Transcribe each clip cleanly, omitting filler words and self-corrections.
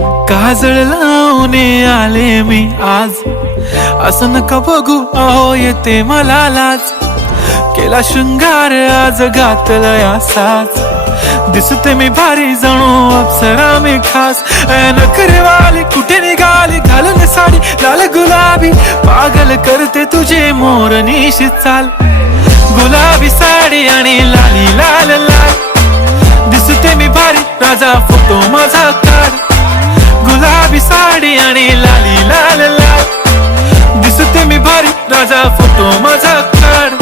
काजळ लावून आले मी आज, असं नका बघू अहो येते मला लाज. केला शृंगार आज घातलाय असाच, दिसते मी भारी जणू अप्सरा मी खास. नखरेवाली कुठे निघाली घालून साडी लाल गुलाबी, पागल करते तुझे मोरनीशी चाल. गुलाबी साडी आणि लाली लाल लाल, दिसते मी भारी राजा फोटो माझा काढ. गुलाबी साडी आणि लाली लाल लाल, दिसते मी भारी राजा फोटो माझा काढ.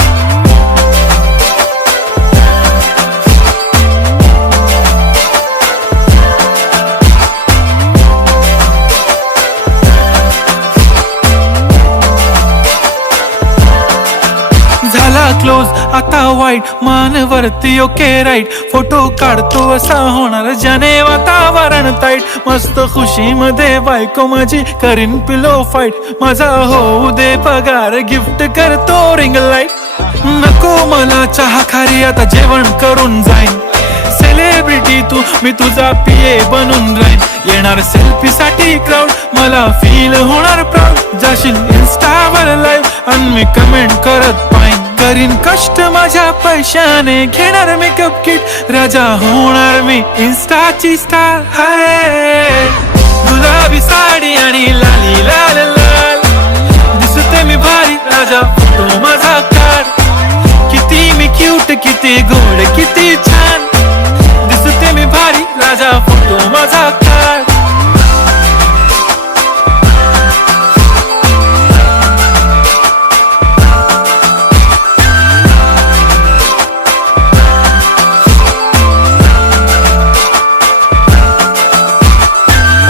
झाला क्लोज आता वाईट, मानवरती ओके राईट. फोटो काढतो असा होणार ज्याने वातावरण ताईट. मस्त खुशी मध्ये बायको माझी करीन पिलो फाईट. माझा होऊ दे पगार गिफ्ट करतो रिंग लाईट. नको मला चहा खारी आता जेवण करून जाईन. सेलिब्रिटी तू मी तुझा पिये बनून राहीन. येणार सेल्फी साठी क्राऊड मला फील होणार प्राऊड. जाशील इन्स्टावर लाईव्ह आणि मी कमेंट करत पाहिन. करीन कष्ट माझ्या पैशाने घेणार मेकअप किट. राजा होणार मी इन्स्टाची स्टार. हाय गुलाबी साडी आणि लाली लाल लाल, दिसते मी भारी राजा फोटो माझा काढ. किती मी क्यूट किती गोड किती छान, दिसते मी भारी राजा फोटो माझा काढ.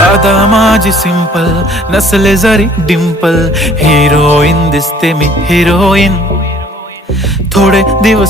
आता माझी सिंपल नसले जरी डिंपल, हिरोईन दिसते मी हिरोईन. थोडे दिवस